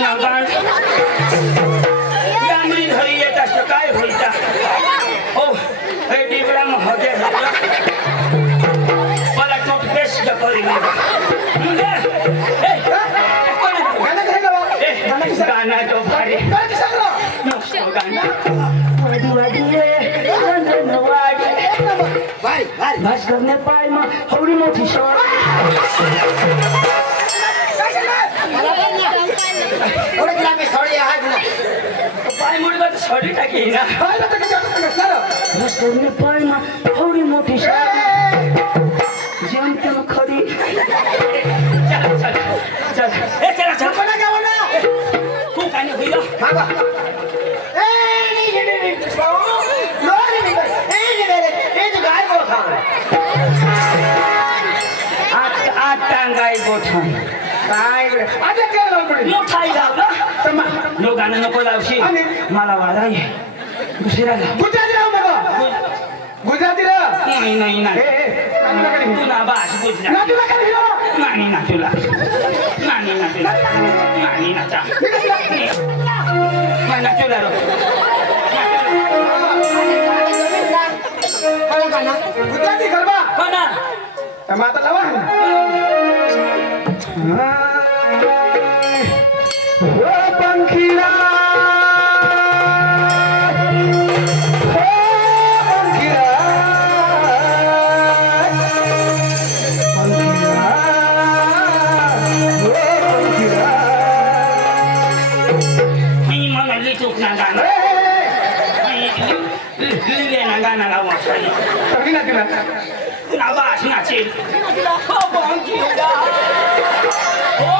कृष्ण गाण डांगरी धरी येत असतं काय होईता हो हे डिबरा महोदय मला टूथपेस्ट करी गाना तो भारी गाना भास करने पाए मां हौड़ी मोठी शॉट ओरे किला में सड़ी है ना पाए मुड़ी बात सड़ी टाकी ना भास करने पाए मां हौड़ी मोठी शॉट जान के खड़ी चल चल चल ए चल चल बना जाओ ना तू काने हुईला भागो ए नहीं लोरी नहीं ए ये जो गाय को खा आठ टांगाई गोठा काय आजे काय लावली मोठाई लाव ना तमा लो गाणं नको लावशी मला वारा आहे दुसऱ्याला गुजराती लाव बघा गुजराती रे नाही नाही नाही तू ना बास गुजराती ना तुला काय दिलं नाही ना तुला नाही ना तुला नाही ना चा नाही ना तुला रो गुजराती गरबा कोणा टमाटर लावा ओ पंखीला गाना लावा तभी ना दिला ना बास नाचे हो पंखीला हो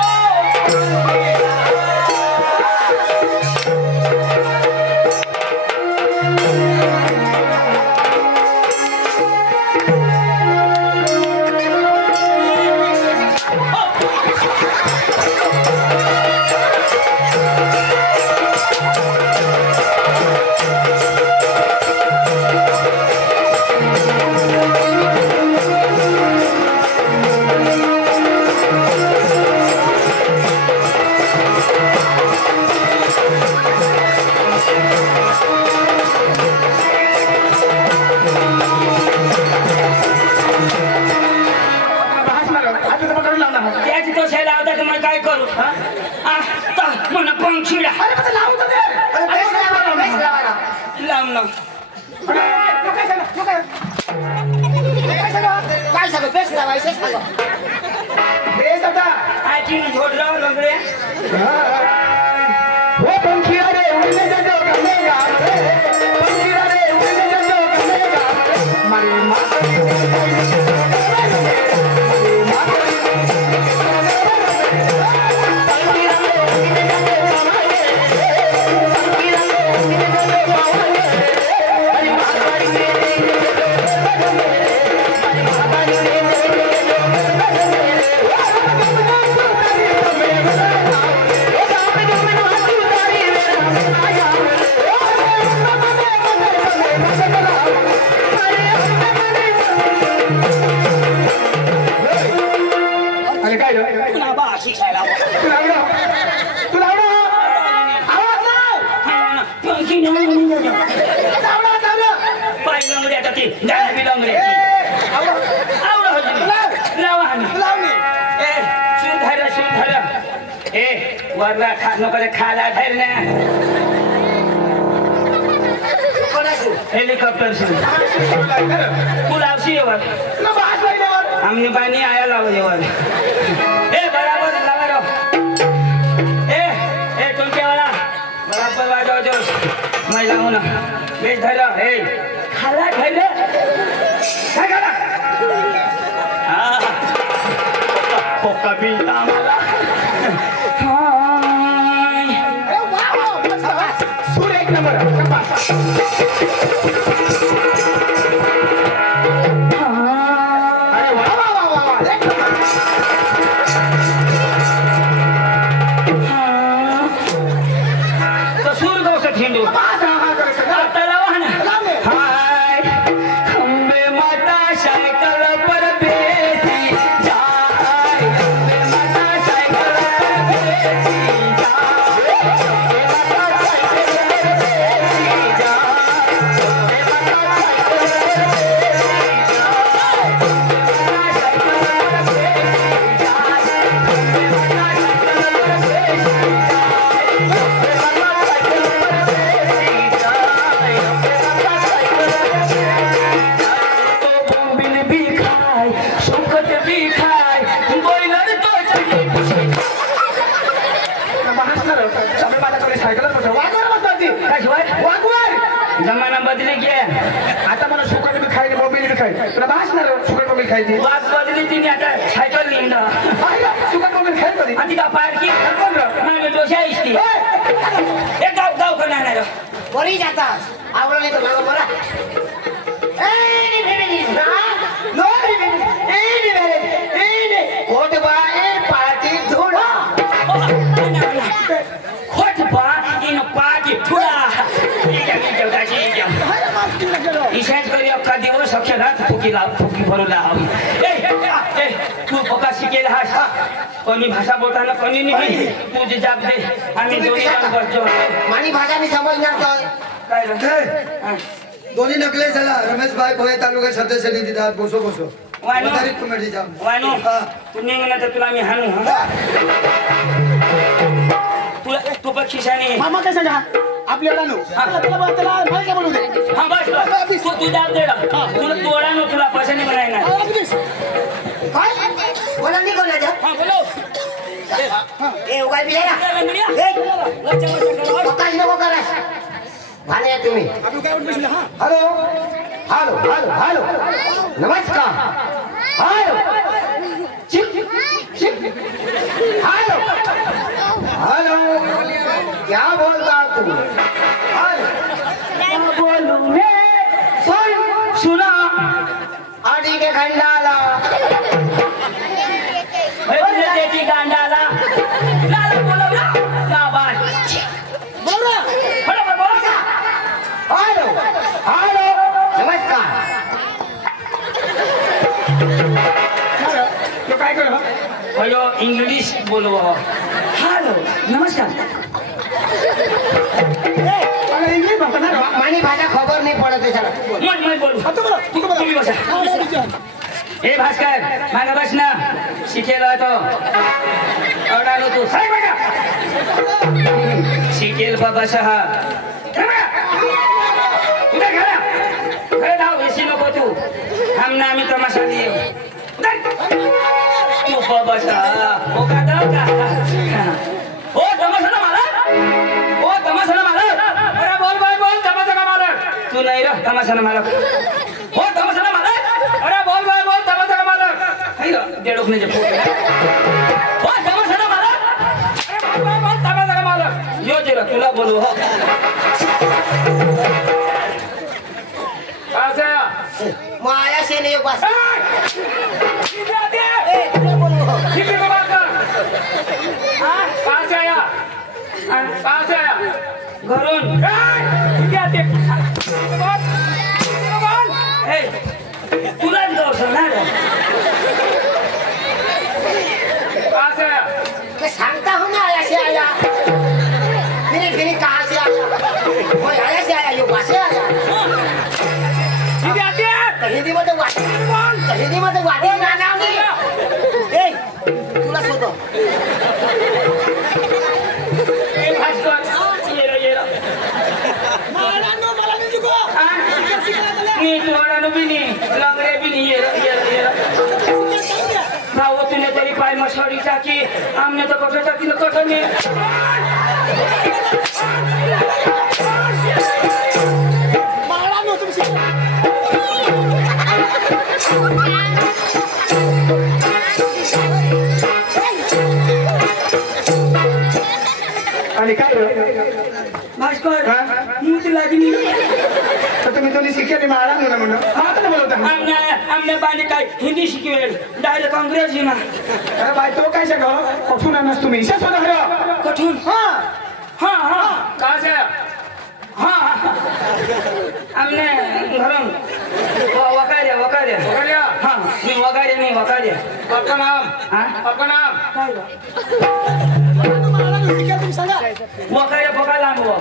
हेलीकॉप्टर से पुलावसी है वर ना बास भाई ने हमने पानी आया लाओ ये वर ए बराबर लगा रो ए तुम क्या वाला बराबर बाजो जो मैं लाऊं ना बेच धरो ए खाला खाले क्या खाला हाँ पोका भी तामाला बदली घे आता मला सुकट बी खायला मोबाईल बी खायला तुला भासणार सुकट मोबाईल खायची वाद बदली तिने आता सायकल घेईन सुकट मोबाईल खायला कधी आणि का पार्की नाही डोशा इष्टी एक गाव गाव का नाही बरी जातात आवडलं नाही तर मागं बोला खोट बाय पार्टी थोडा खोट बा इन पार्टी थोडा इशाच करी अख्खा दिवस अक्षरात फुकी भरू लाव तू पका शिकेल हा कोणी भाषा बोलताना कोणी नाही तू जे जाब दे आम्ही दोन्ही काम करतो मानी भाषा मी समजणार काय दोन्ही नकले झाला रमेश भाई भोये तालुका सदस्यांनी दिला बसो बसो वानो कमिटी जाम वानो तू निघणार तर तुला मी हाणू तुला तू पण खिशाने मामा काय सांगा आपल्याला नो त्याला माहिती बोलू दे हा बस तू जाब दे तुला तोडा नो तुला पैशाने बनायना काय बोला नाही कोणाच्या हा बोलो ए उगाय बिले ना काय नको करा भाले तुम्ही हॅलो हॅलो हॅलो हॅलो नमस्कार हॅलो चिक चिक हॅलो हॅलो क्या बोलता तुम हेलो बोलू मैं सुना आडी के खंडाला देती गांडाला लाला बोलो ना बात बोला बरोबर बोला हॅलो हॅलो नमस्कार तो काय करू हॅलो इंग्लिश बोलव हॅलो नमस्कार मानी भाषा खबर नाही पडत आहे त्याला मैं बोलू तुम्ही बसा हे भास्कर मागा बस ना शिकेल तो अडालो तू साहेब बघा शिकेल बाबा सहा उद्या घरा घरे धाव एसी नको तू आमना आम्ही तमाशा देऊ तू बाबा सहा हो का दाव का हो तमाशा ना मला हो तमाशा ना मला अरे बोल तमाशा का मला तू नाही रे तमाशा ना मला हो तमाशा ना मला अरे बोल तमाशा का मला हाय दे डोकण्याचे हो तमाशा ना मला अरे बोल तमाशा का मला यो जरा तुला बोलू हो माया से नहीं बस घरून तुलाच गाव सांगणार सांगता हूँ ना आया से आया फिर कहाँ से आया वो आया से आया यो बस से आया हिंदी मध्ये वाटी हिंदी मध्ये वाटी ना ए तुला शोधो तरी पाय मशारी टाकी आमने तर कसं टाकीलं कसं नाही आणि काय भास्कर मूत लागली तर तुम्ही दोन्ही शिकेली मारा ना म्हणून आता बोलता आमने बाने काय हिंदी शिकवेल डायरेक्ट अंग्रेजी ना अरे बाई तो काय सगळं कठून आणस तुम्ही इशा सोडा खरं कठून हाँ कहाँ से हाँ हमने घरों वकारिया हाँ नहीं वकारिया आपका नाम वकारिया पका नाम वो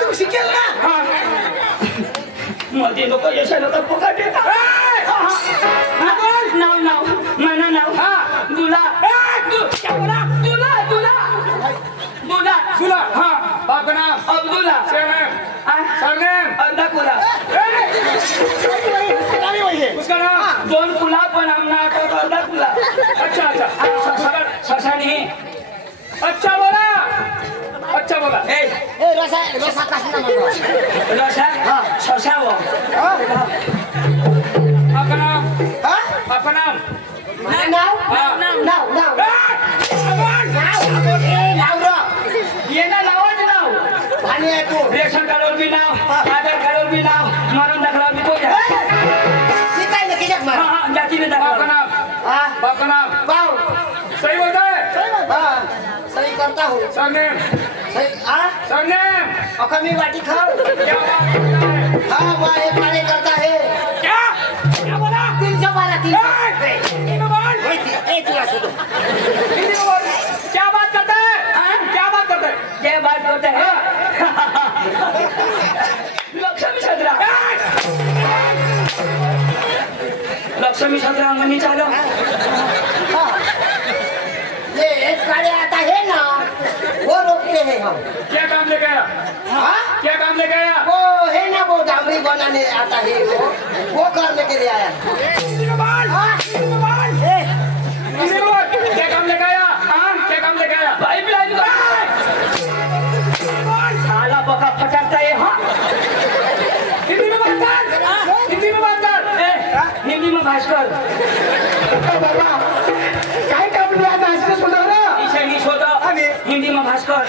तुम शिकेल ना हाँ मधी लोक यशा लोक पका देता नाव मना नाव दुला दुला हाँ बाप नाम अब्दुल्ला सरनेम अब्दुल्ला उसका नाम दोन पुला पण हम ना तो अब्दुल्ला अच्छा ससा नहीं अच्छा क्या बोला ए रसा कसं म्हणतो रसा हा. शशाव आपका नाम हा आपका नाम नाव हाँ. नाव नाव ये ना नावाचं नाव आणि आहे तू रेशन कार्डवर बी नाव आधार कार्डवर बी नाव मरण दाखला बी तो ती काय नक्की जग मार हाँ जातीने आपका दाखला नाम हा आपका नाम पाव सही बोलता है हा सही करता हूँ सरनेम सही हा सरनेम अखा मी वाटी खाओ क्या बात करता है हा वाह एक कार्य करता है क्या क्या बोला 312 हिंदी में बोल ए तुला सुनो हिंदी में बोल क्या बात करता है क्या बात करता है क्या बात करते हैं लक्ष्मी सदरा लक्ष्मी सदरा अंगनी चालो हाँ। ये एक कार्य आता है ना वो रोकते हैं हम क्या काम लेके आया हाँ क्या काम लेके आया वो है ना वो डामरी बनाने आता है वो करने के लिए आया हिंदी में बोल हाँ। हिंदी में बोल ए, हिंदी में बोल क्या काम लेके आया क्या काम लेके आया पाइपलाइन का साला बका फटाता है हाँ हिंदी में बात कर हिंदी में बात कर ए, हिंदी में भास्कर बाबा काय काम नाही आता असं सोडा ना इसे नहीं छोड़ो आणि? हिंदी में भास्कर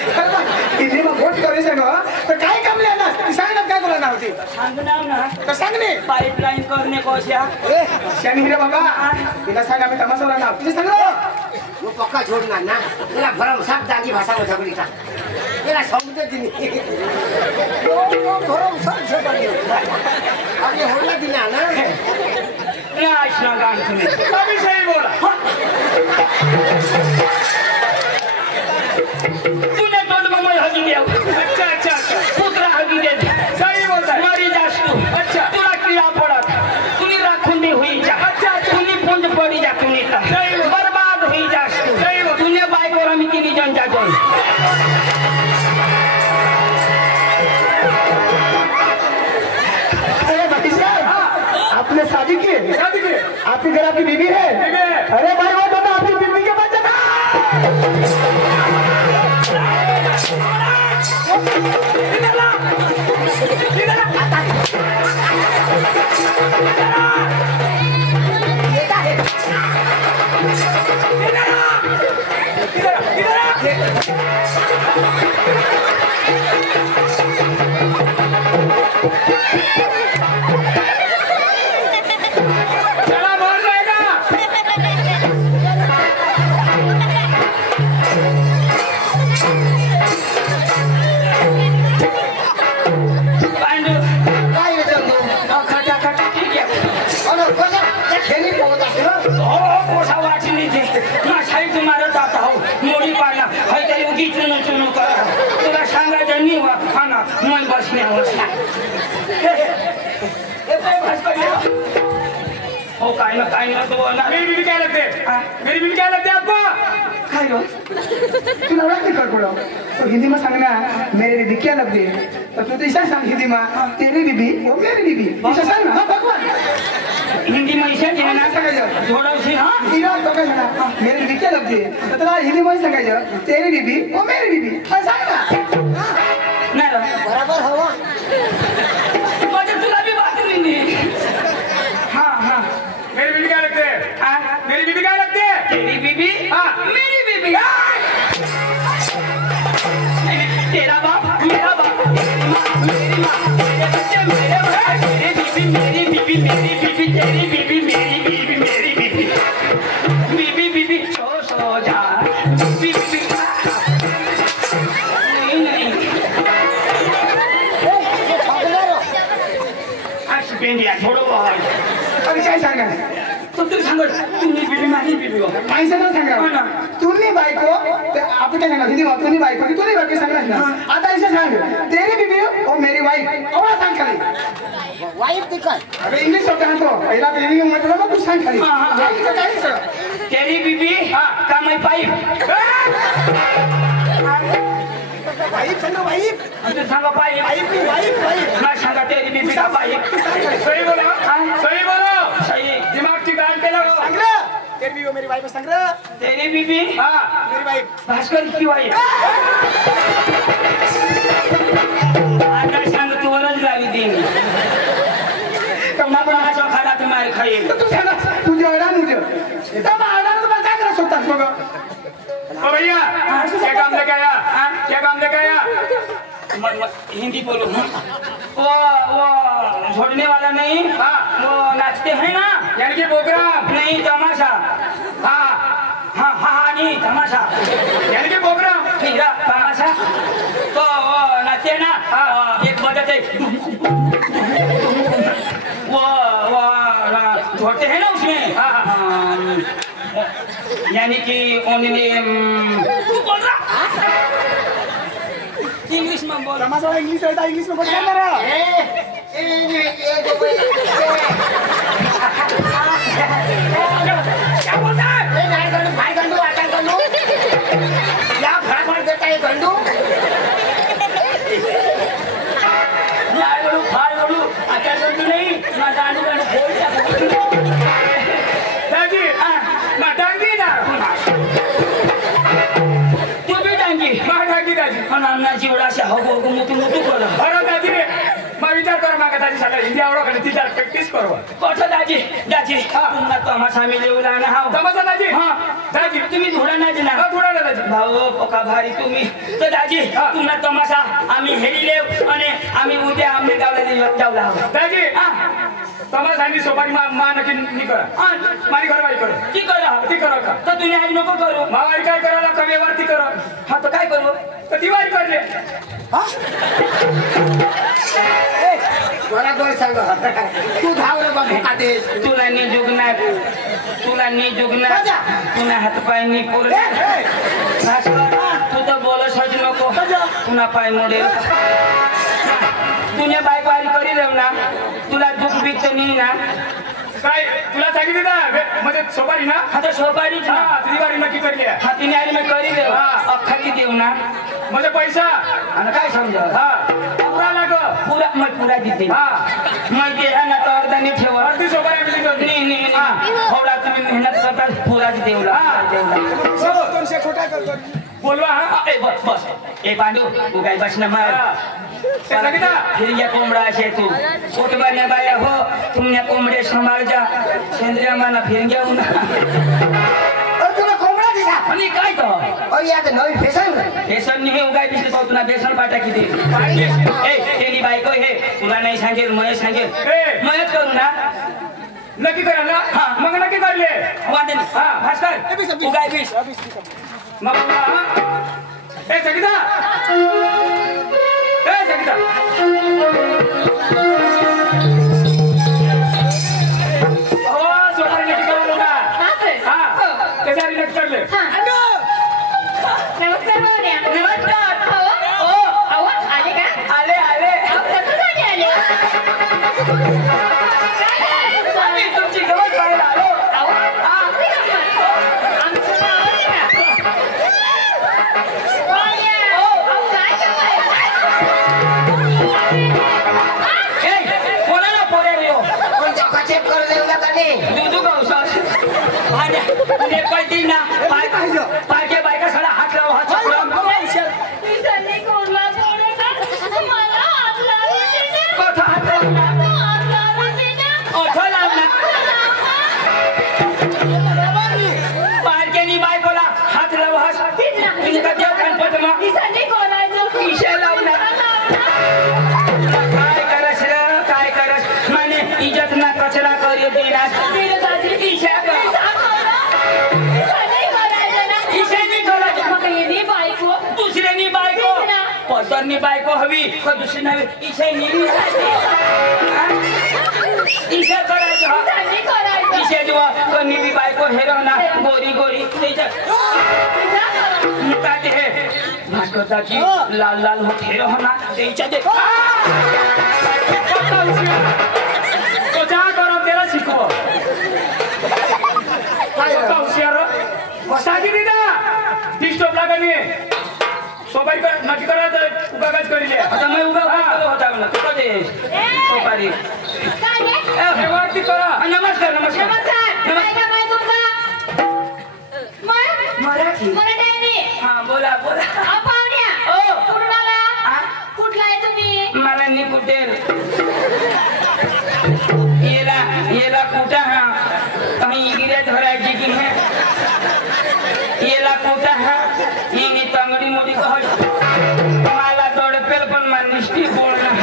हिंदी में वोट करायचं ना तर काय काम नाही ना सांग ना काय बोलणार होती सांगणार ना तर सांग ने पाइपलाइन करने को क्या ए शनी रे बाबा तिला सांग आम्ही तमाशाला ना तुझे सांग ना वो पक्का छोड़ना ना तेरा भरम सब दादी भाषा में झगड़ी था तेरा समझ नहीं वो भरम सब झगड़ी आगे होना दिना ना नाच ना गान तुम्हें अभी सही बोला तूने तो मम्मा हगी दे अच्छा अच्छा अच्छा पुत्रा हगी दे सही बोलता है मरी जास तू अच्छा. तुला किडा पडत तुनी राखुंडी होई जा अच्छा, अच्छा. तुनी पुंज पडी जा तुनी तर सही बोल. बर्बाद होई जास तू सही बोल. तुने बायकोर आम्ही तिनी जण जातो अरे भाई साहब आपने शादी की शादी की आपके घर आपकी बीवी है बीवी है. अरे भाई वो तो आपकी बीवी के बच्चे था चला बोल रहेगा पांडू काय विचारतो खटा खटा ठीक आहे अरे कसं त्या खेळी पोहत असतो हो कोसा वाचली ते ना साई तुम्हाला जाता हो मोडी पाडला हाय तरी उगी चुनो चुनो कर तुला सांगायचं नाही वा खाना मन बसण्यावर हो काय ना तो ना मेरी बीवी क्या लगते हाँ. मेरी बीवी क्या लगते आपको काय हो तू नवरा की कर पड़ो तो हिंदी में सांगना मेरी बीबी क्या लगती है तो तू तो ऐसा सांग हिंदी में तेरी बीबी वो मेरी बीबी ऐसा सांग ना हाँ, भगवान हिंदी में इसे हाँ, कहना सांगायचं थोड़ा सी हाँ हिरो तो काय ना मेरी बीबी क्या लगती है तो तुला हिंदी में सांगायचं तेरी बीबी वो मेरी बीबी हाँ, सांग ना नाही रे. बरोबर हवा म्हणजे तुला बी बात नाही हाँ हाँ मेरी बीवी क्या लगते हाँ मेरी बीवी क्या लगते तेरी बीबी हाँ. मेरी बीबी तेरा बाप मेरा बाप मेरी माँ मेरे बच्चे मेरे भाई मेरी बीबी मेरी बीबी तेरी बीबी मेरी बीबी मेरी बीबी बीबी सो जा बीबी नहीं आज पेंडिया थोडं अरे काय सांगणार तो तू सांगत तुम्ही बीबी माझी बीबी हो माणसं ना हो ना. सांगा तुम्ही बायको ते आपण काय सांगा हिंदी में तुम्ही बायको की तुम्ही बायको सांगणार ना आता ऐसे सांग तेरी बीबी और मेरी वाइफ और सांग खाली वाईट ते काय अबे इंग्लिश होता है तो पहिला बेबी मतलब तू सांग खाली हाँ, हाँ, हाँ. इथं काय सगळं तेरी बीबी का मैं पाइप वाईट सांगा वाईट तू सांगा पाइप वाईट मैं सांगा तेरी बीबी का पाइप सही बोलो हाँ. सही बोलो सही दिमाग की गाल पे लगाओ सांगलं ते तेरी बीवी मेरी वाइफ सांग रे तेरी बीबी हाँ मेरी वाइफ भास्कर की वाईफ आता सांग तू वरच लावी देईन आपण हा खाला तुम्हाला खाईल तू सांग तुझ्या अडा मुझे तब अडा तो काय करत होतास बघ ओ भैया क्या काम लेके आया क्या काम लेके आया हिंदी बोलो वो छोड़ने वाला नहीं हाँ। वो नाचते हैं ना यानी कि प्रोग्राम नहीं तमाशा हाँ हाँ हाँ हाँ नहीं तमाशा यानी कि प्रोग्राम नहीं तमाशा तो वो नाचते हैं ना हाँ। एक बजाते वो छोड़ते हैं ना उसमें यानी कि ओनली बोल रहा इंग्लिश में बोल तमाशा इंग्लिश रहता इंग्लिश में बोल क्या कर रहा क्या बोलता है भाई गंडू आता गंडू या फटाफट देता है गंडू भाई बोलू आता गंडू नहीं ना गांडू गांडू बोल दादी ना डांगी ना तू भी डांगी मा डांगी दादी पण अन्नाची एवढा अशा हगो मोठू मोठू कर बरं दादी रे मग विचार करा मागा दादी सगळं हिंदी आवडा ती प्रॅक्टिस करू कोठं दाजी दाजी पुन्हा तमाशा मी लेवला ना हाव समजलं दादी हा दादी तुम्ही थोडा नाही ना थोडा ना दादी भाऊ पका भारी तुम्ही तर दाजी पुन्हा तमाशा आम्ही हेरी लेव आणि आम्ही उद्या आम्ही गावला जाऊला हवं दादी तमास आणि सोपारी मा नक्की नी करा मारी घर बाई कर ती करा ती करा का तर तुम्ही आज नको करू मावारी काय करायला कमेवरती कर हा तर काय करू तर ती वारी करले बरोबर सांग तू धाव रे बाबू काटेस तुला नी जुगणार पुन्हा हातपाय नी पोर तू तर बोलसच नको पुन्हा पाय मोडेल तुझ्या बायको आली करी देव ना तुला दुःख बीत नाही ना काय तुला सांगितलं ना म्हणजे सोपारी ना हा तर सोपारीच ना हा तुझी वारी नक्की करली हा तिने आली मग करी देव अख्खा ती देव ना म्हणजे पैसा आणि काय समजा हा पुरा लाग पुरा मग पुरा देते हा मग ते ना तर अर्धा नाही ठेवा अर्धी सोपारी आपली करली नाही थोडा तुम्ही मेहनत करता पुराच देवला देवला दोनशे खोटा करतो बोलवा हा ए बस बस ए पांडू तू काय बस ना मार फिरग्या कोंबडा असे तू पोटबाऱ्या बाया हो तुमने कोंबडे सांभाळ जा सेंद्रिया माना फिरग्या उन्हा तुला कोंबडा दिसा आणि काय तो अरे आता नवी फॅशन बेसन नाही उगाय दिसले तो तुला बेसन पाटा किती ए तेरी बायको हे तुला नाही सांगेल मय सांगेल मयच करू ना नक्की करा ना मग नक्की करले वाटेल हा भास्कर उगाय बीस मग ए सगीता हो सोपारी नक्की करू ना हा त्याच्यासाठी नक्की करले नमस्कार भावड्या. नमस्कार अहो, अहो, आले का? आले आले अहो, कशासाठी आले? आम्ही तुमची गवत पाहायला आलो अहो, आमची गंमत. आमचं नाव आहे का? भावड्या. अहो, काय ए कोणाला पोरे रे हो पण चौका चेक कर देऊ नका रे दूधू गवसास भाड्या पुणे पळती ना पायके बायका सडा हात लाव हात लाव मी संधी कोणला बोलले का? मला हात लावू दे ना. कथा हात लाव हात लावू दे ना. ओठं लाव ना पायकेनी बायकोला हात लाव हात तुझे का देव गणपत मग मी संधी कोणाचं? इशा लाव ना काय करस माने इज्जत ना कचरा कर देणार इशा कर दुसऱ्यानी बायको पसरनी बायको हवी का दुसरी नव्हे इशानी इशा करायचं इशा जेव्हा कमी बी बायको हेरो ना गोरी गोरी त्याच्यात हे भास्करची लाल लाल होत हेरो ना त्याच्या दे तो जा करा त्याला शिकव काय हुशार साजी ना ती स्टॉप लागली सोपारी कर नक्की करत उगाच करीले आता मी उगा होता म्हणा तुला दे सोपारी काय रे? वरती करा नमस्कार नमस्कार नमस्कार. काय काम आहे तुमचं? बोलायची हा बोला बोला कुठला आहे तुम्ही मला नाही कुठेल येला कुठं हा कहीं गिरत भरायची की है येला कुठं हा ही तांगडी मोठी कहत मला तडपेल पण मला निष्ठी बोलणं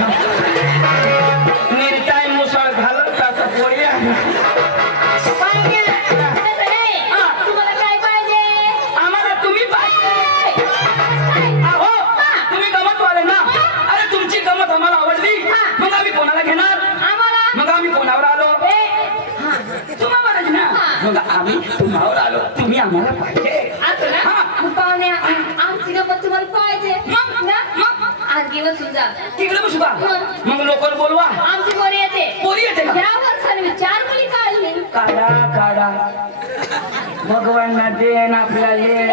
निर्ताय मुसळ घालत आता पोळ्या तुम्हाला काय पाहिजे आम्हाला तुम्ही पाहिजे अहो तुम्ही गमत वाले ना अरे तुमची गमत आम्हाला आवडली मग आम्ही कोणाला घेणार मग आम्ही कोणावर आलो तुम्हाला ना मग आम्ही तुम्हावर आलो तुम्ही आम्हाला पाहिजे पाहुण्या आमची गप्पा तुम्हाला पाहिजे आणखी बसून जा तिकडे बसू का मग लोकर बोलवा आमची पोरी येते का या वर्षाने 4 मुली काढली काढा काढा भगवान देन आपल्याला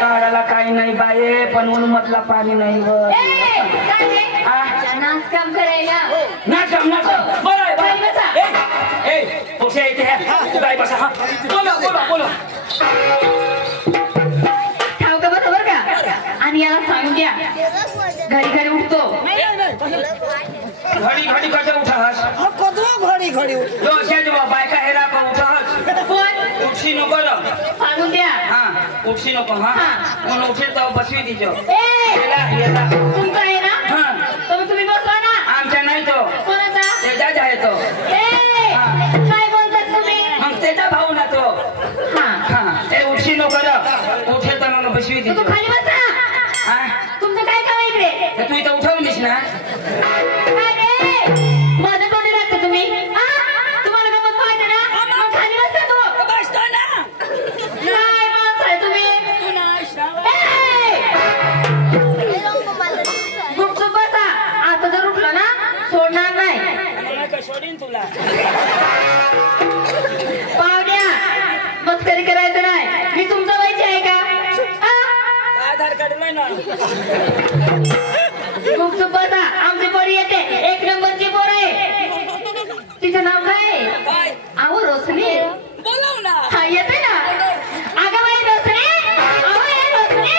काढायला काही नाही बाये पण उन्मतला पाणी नाही नाच काम करायला नाचम बरं आहे काय बसा हा बोला बोला बोला ठाव का बरोबर का आणि याला सांगून द्या घरी घरी उठतो घडी घडी कसं उठास बायका हेरा का उठास कोण उठशी नको सांगून द्या हा उठशी नको हा म्हणून उठे तर बसवी दिजो तुमचा आहे ना तुम्ही बसला ना आमच्या नाही तो कोणाचा त्याचाच आहे तो काय बोलतात तुम्ही मग त्याचा भाऊ ना तो हा ते उठशी नको उठे तर मग बसवी तू दिजो खाली बसा तुमचं काय काम इकडे तू इथं उठवलीस ना माझं तोंडी लागतं तुम्ही तुम्हाला गमत पाहिजे ना मग खाली बसता तू बसतो ना काय माणसं आहे तुम्ही गुपचूप बसा आता जर उठलं ना सोडणार नाही सोडीन तुला पाहुण्या मस्करी करायचं नाही मी तुमचा वयची आहे का आधार काढलाय ना गुपचूप बसा आमची पोरी येते 1 नंबरची पोर आहे तिचं नाव काय अहो रोशनी बोलव ना हा येते ना अगं बाई रोशनी अहो हे रोशनी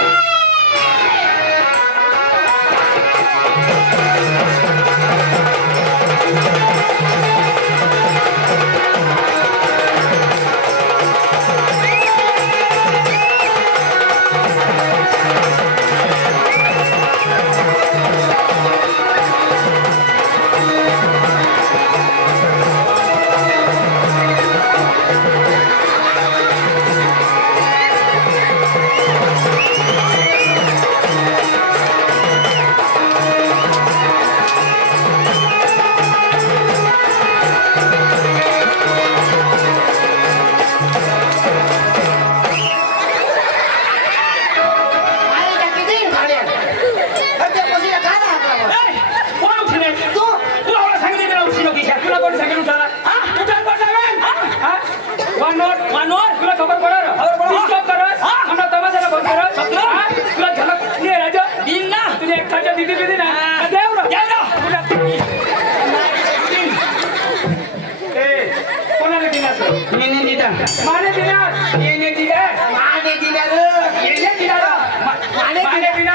माने दिला